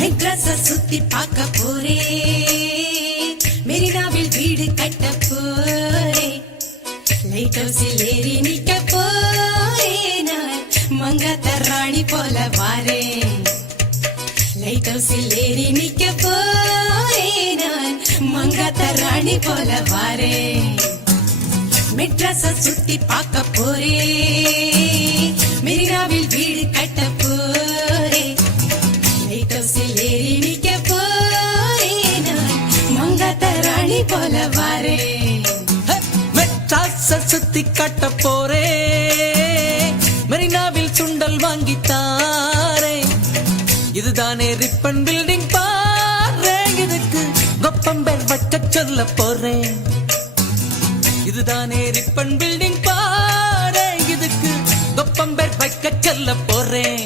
மெட்ராஸ சுத்தி பார்க்க போறேன், மெரினாவில் வீடு கட்ட போறேன், லைட் ஹவுஸில் ஏறி நிக்க போறேன், நான் மங்காத்த ராணி போல வாரேன். லைட் ஹவுஸில் ஏறி நிக்க போறேன், நான் மங்காத்த ராணி போல வாரேன். மெட்ராஸ சுத்தி பார்க்க போறேன், மெரினாவில் வீடு கட்ட போறேன், லைட் ஹவுஸில் ஏறி நிக்க போறேன், நான் மங்காத்த ராணி போல வாரேன். மெட்ராஸ சுத்தி காட்ட போறேன், மெரினாவில் சுண்டல் வாங்கி தாரேன். இதுதானே ரிப்பன் பில்டிங் பாரு, இதுக்கு கொப்பம்பேர் வைக்க சொல்ல போறேன். இதுதானே ரிப்பன் பில்டிங் பாரு, இதுக்கு கொப்பம்பேர் வைக்க சொல்ல போறேன்.